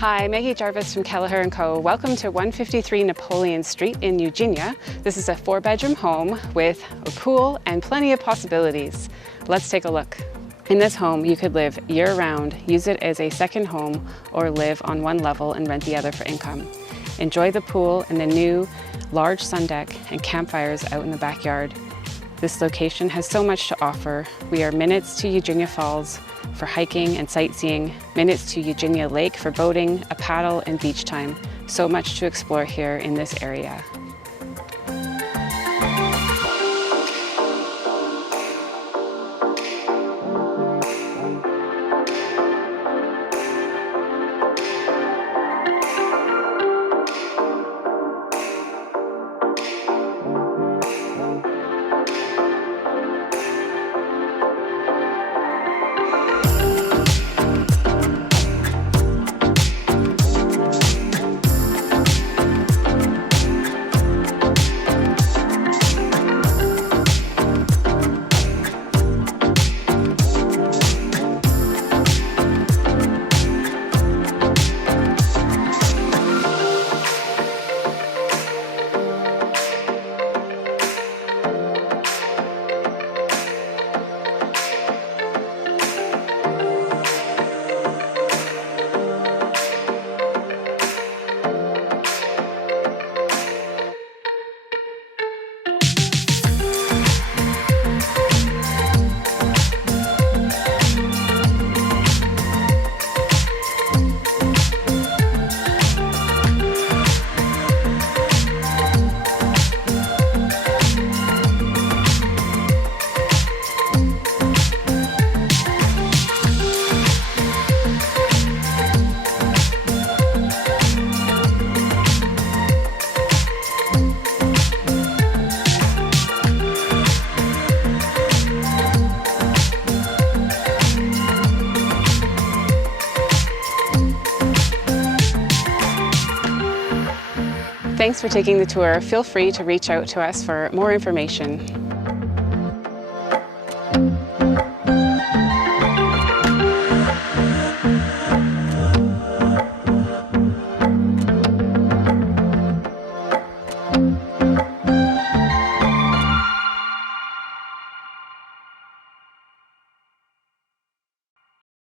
Hi, Maggie Jarvis from Keleher & Co. Welcome to 153 Napoleon Street in Eugenia. This is a 4-bedroom home with a pool and plenty of possibilities. Let's take a look. In this home, you could live year-round, use it as a second home, or live on one level and rent the other for income. Enjoy the pool and the new large sun deck and campfires out in the backyard. This location has so much to offer. We are minutes to Eugenia Falls for hiking and sightseeing, minutes to Eugenia Lake for boating, a paddle, and beach time. So much to explore here in this area. Thanks for taking the tour. Feel free to reach out to us for more information.